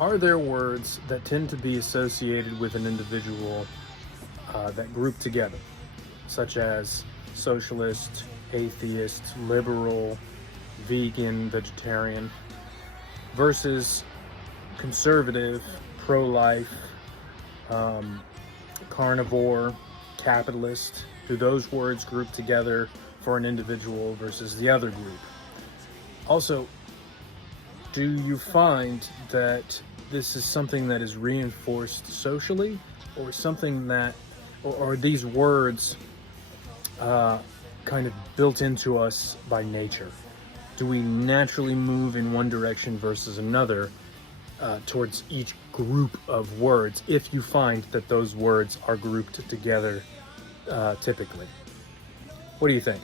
Are there words that tend to be associated with an individual that group together, such as socialist, atheist, liberal, vegan, vegetarian, versus conservative, pro-life, carnivore, capitalist? Do those words group together for an individual versus the other group? Also, do you find that this is something that is reinforced socially, or something that, or are these words kind of built into us by nature? Do we naturally move in one direction versus another towards each group of words, if you find that those words are grouped together typically? What do you think?